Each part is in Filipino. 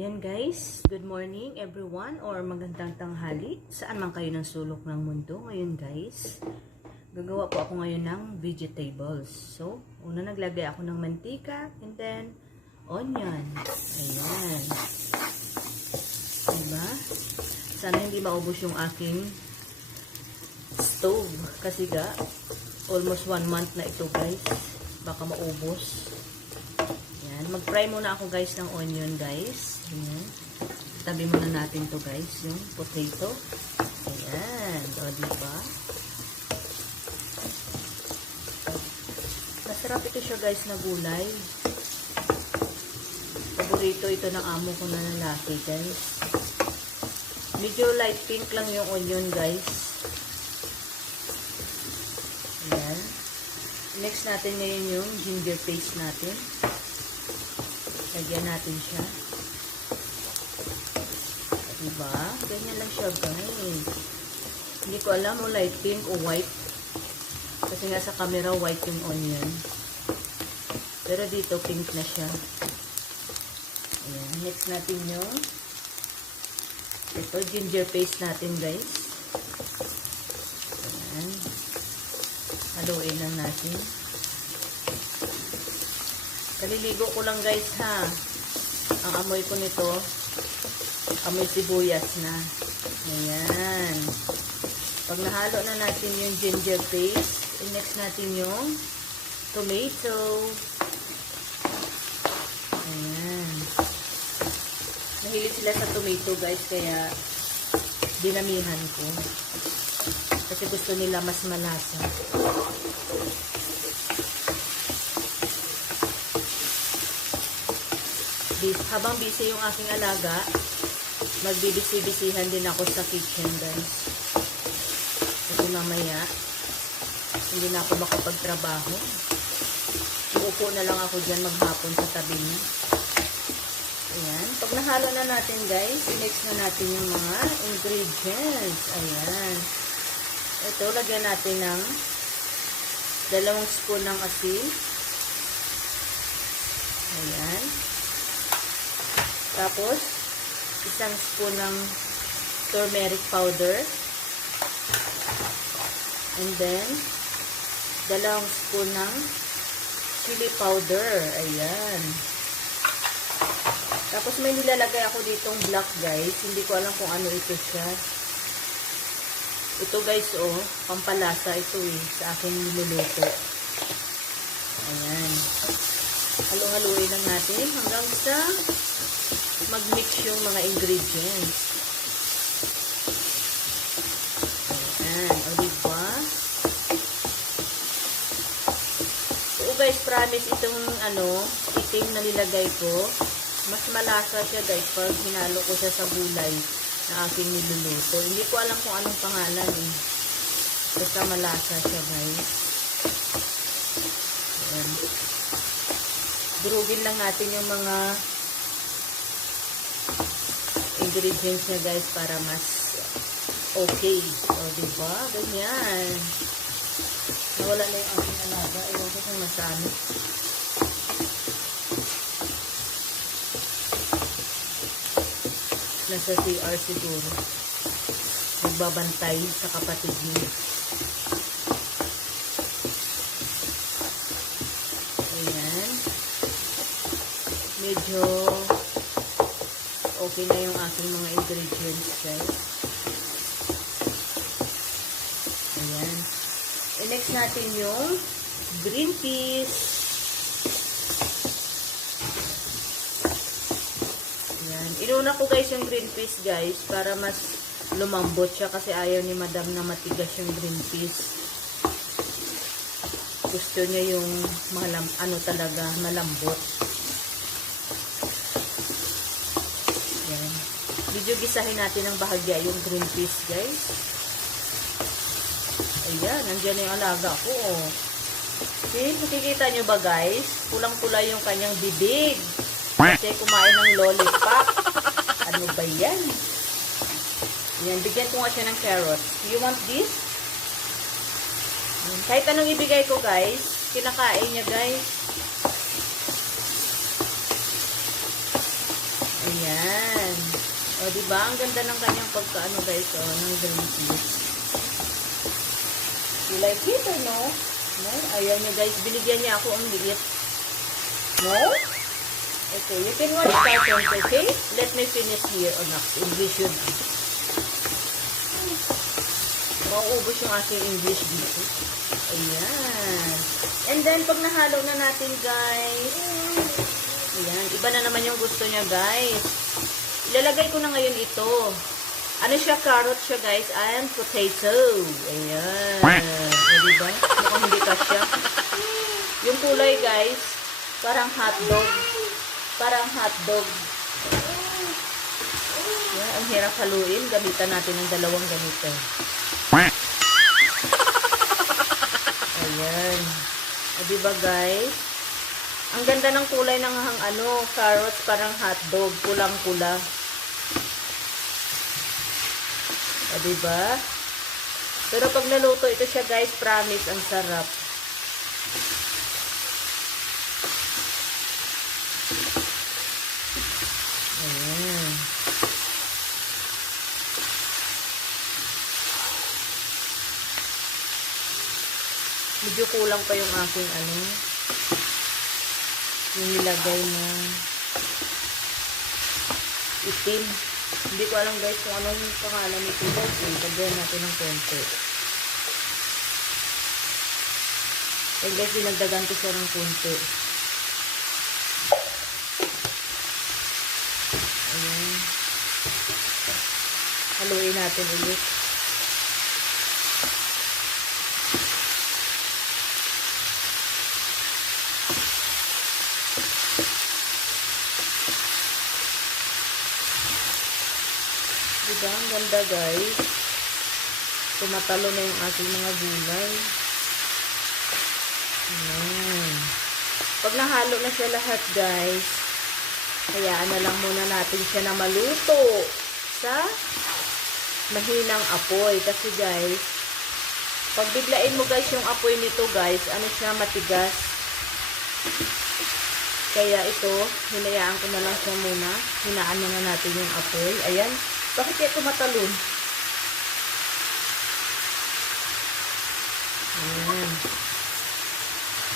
Ayan guys, good morning everyone or magandang tanghali. Saan man kayo ng sulok ng mundo ngayon guys. Gagawa po ako ngayon ng vegetables. So, una naglagay ako ng mantika and then onion. Ayan. Diba? Sana hindi maubos yung aking stove. Kasi almost 1 month na ito guys. Baka maubos. Mag-fry muna ako guys ng onion guys. Ayan. Tabi muna natin to guys, yung potato. Ayan. O, diba? Masarap ito siya guys na gulay. Paborito ito ng amo ko na lalaki guys. Medyo light pink lang yung onion guys. Ayan. Next natin ngayon yung ginger paste natin. Lagyan natin siya. Diba? Ganyan lang siya guys. Hindi ko alam o light pink o white. Kasi nga sa camera white yung onion. Pero dito pink na siya. Ayan. Next natin yung ito ginger paste natin guys. Ayan. Haluin lang natin. Kaliligo ko lang guys ha. Ang amoy ko nito, amoy sibuyas na. Ayan. Pag nahalo na natin yung ginger paste, next natin yung tomato. Ayan. Nahilig sila sa tomato guys, kaya dinamihan ko. Kasi gusto nila mas malasa. Habang busy yung aking alaga, magbibisi-bisihan din ako sa kitchen guys. Kasi mamaya, hindi na ako makapagtrabaho. Uupo na lang ako dyan maghapon sa tabi niya. Ayan. Pag nahalo na natin guys, mix na natin yung mga ingredients. Ayan. Ito, lagyan natin ng 2 spoon ng asin. Ayan. Tapos, 1 spoon ng turmeric powder. And then, 2 spoon ng chili powder. Ayan. Tapos, may nilalagay ako ditong black guys. Hindi ko alam kung ano ito siya. Ito guys, oh, pampalasa ito sa aking niluluto. Ayan. Halo-haloin lang natin hanggang sa mag-mix yung mga ingredients. Ayan. O, diba? So, guys, promise itong, itim na nilagay ko, mas malasa siya, guys, pag hinalo ko siya sa gulay na aking niluluto. Hindi ko alam kung anong pangalan, Basta malasa siya, guys. Ayan. Durugin lang natin yung mga ingredients niya guys para mas okay. O, diba? Ganyan. Nawala na yung aking alaga. Ewan ko kung nasaan. Nasa CR siguro. Nagbabantay sa kapatid niya. Ayan. Medyo okay na yung aking mga ingredients guys. Ayan. Next natin yung green peas. Ayan. Inuna ko guys yung green peas guys para mas lumambot siya kasi ayaw ni madam na matigas yung green peas. Gusto niya yung talaga malambot. Medyo gisahin natin ng bahagya yung green peas, guys. Ayan, nandiyan na yung alaga ko, oh. See, nakikita nyo ba, guys? Pulang-pula yung kanyang bibig. Kasi kumain ng lollipop. Ano ba yan? Ayan, bigyan ko nga siya ng carrot. You want this? Ayan, kahit anong ibigay ko, guys, kinakain niya, guys. Ayan. O, diba? Ang ganda ng kanyang pagkaano guys, o, ng green peas. You like it or no? No? Ayaw niya guys. Binigyan niya ako ang liit. No? Okay, you can watch cartoons, okay? Let me finish here on English yun. Mauubos yung aking English dito. Ayan. And then, pag nahalo na natin, guys, ayan, iba na naman yung gusto niya, guys. Ilalagay ko na ngayon ito. Ano siya? Carrot siya, guys, and potato. Ayan. O, diba? Mukhang hindi kasya. Yung kulay, guys, parang hotdog. Parang hotdog. Ayan, ang hirap haluin. Gamitan natin ng dalawang ganito. Ayan. O, diba, guys? Ang ganda ng kulay ng carrots, parang hotdog, pulang-pula. O, diba? Pero pag naluto ito siya, guys, promise, ang sarap. Ayan. Medyo kulang pa yung aking yung nilagay na itim. Hindi ko alam guys kung anong pangalan nito guys. Lagyan natin ng konti. And guys, dinagdagan ko siya ng konti. Ayan. Haluin natin ulit. Diba? Ang ganda guys. Tumatalo na yung ating mga gulay. Ayan. Pag nahalo na siya lahat guys, hayaan na lang muna natin siya na maluto sa mahinang apoy. Kasi guys, pag biglain mo guys yung apoy nito guys, ano siya, matigas. Kaya ito, hinayaan ko na lang siya muna. Hinaan na natin yung apoy. Ayan. Bakit kaya tumatalon? Ayan.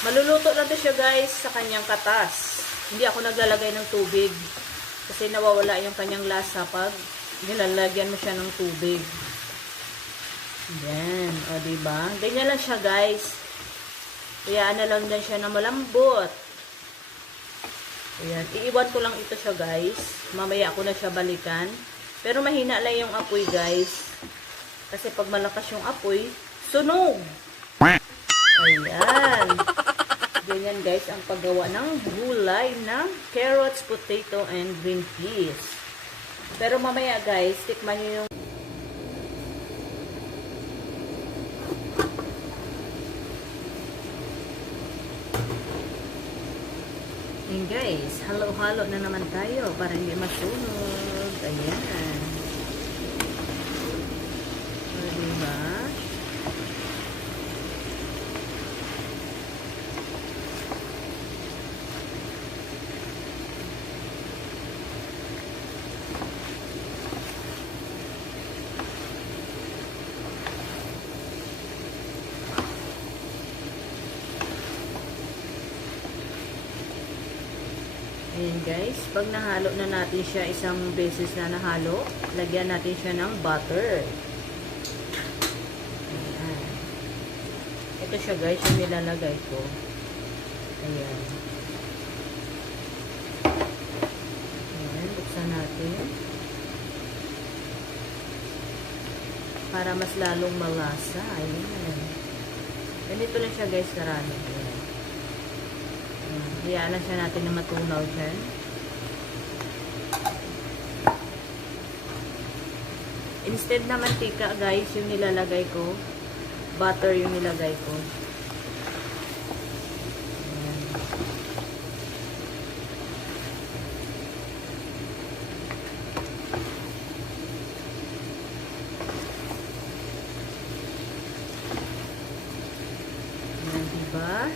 Maluluto lang ito siya guys sa kanyang katas. Hindi ako naglalagay ng tubig. Kasi nawawala yung kanyang lasa pag nilalagyan mo siya ng tubig. Ayan. O diba? Ganyan lang siya guys. Hayaan na lang din siya na malambot. Ayan. Iiwan ko lang ito siya guys. Mamaya ako na siya balikan. Pero mahina lang yung apoy guys. Kasi pag malakas yung apoy, sunog. Ayan. Ganyan guys ang paggawa ng gulay ng carrots, potato, and green peas. Pero mamaya guys, tikman nyo yung and guys, halo-halo na naman tayo para hindi masunog. Ayan. O, diba? Ayan guys, pag nahalo na natin siya isang beses na nahalo, lagyan natin siya ng butter. Ayan. Ito siya guys, yung nilalagay ko. Ayan. Ayan, buksan natin. Para mas lalong malasa. Ayan. Ganito lang siya guys, karami. Ayan. Hayaan na siya natin na matunaw dyan. Instead na mantika guys, yung nilalagay ko, butter yung nilagay ko. Ayan. Ayan, diba?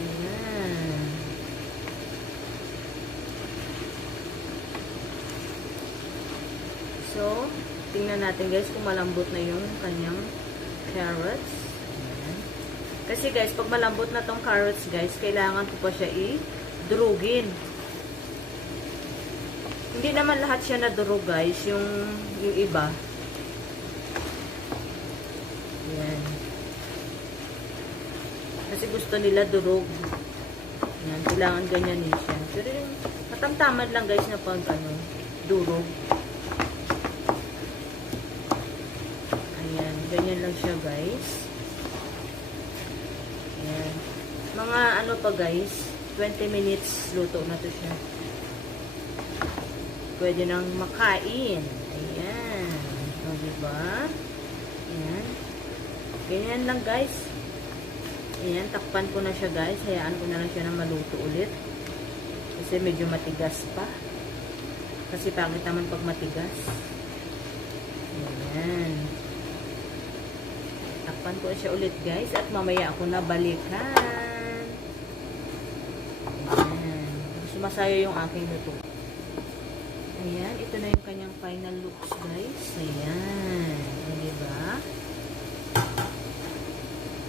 Ayan. So, tingnan natin guys kung malambot na yung kanyang carrots. Ayan. Kasi guys, pag malambot na tong carrots guys, kailangan ko pa siya i-durugin. Hindi naman lahat siya nadurog guys, yung iba. Ayan. Kasi gusto nila durog. Ayan, kailangan ganyan siya. Pero yung matamtamad lang guys na pag durog. Ayan, ganyan lang siya guys. Ayan. Mga pa guys, 20 minutes luto na to siya. Pwede nang makain. Ayan. O, diba? Ayan. Ganyan lang guys. Ayan, takpan ko na siya guys. Hayaan ko na lang siya na maluto ulit. Kasi medyo matigas pa. Kasi pangit naman pag matigas. Ayan. Takpan ko siya ulit guys. At mamaya ako na balikan. Ayan. Sumasayo yung aking luto. Ayan. Ito na yung kanyang final looks guys. Ayan. Diba?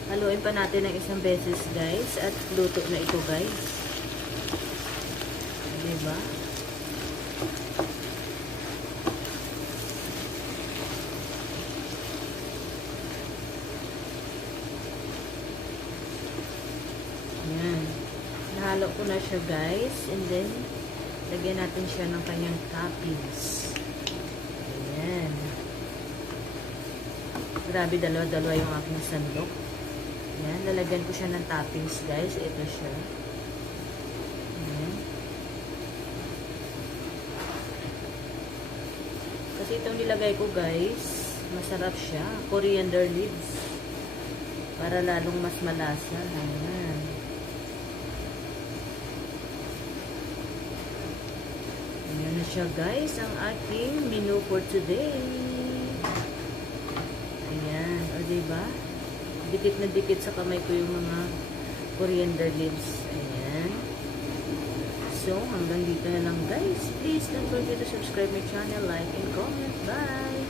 Haluin pa natin ng isang beses guys. At luto na ito guys. Diba? Ayan. Nahalo ko na siya guys. And then, lagyan natin siya ng kanyang toppings. Ayan. Grabe, dalawa-dalawa yung aking sandok. Ayan. Lalagyan ko siya ng toppings guys. Ito siya. Ayan. Kasi itong nilagay ko guys, masarap siya. Coriander leaves. Para lalong mas malasa. Ayan. Ayan na siya guys, ang ating menu for today. Ayan, o diba? Dikit na dikit sa kamay ko yung mga coriander leaves. Ayan. So, hanggang dito na lang guys. Please don't forget to subscribe my channel, like, and comment. Bye!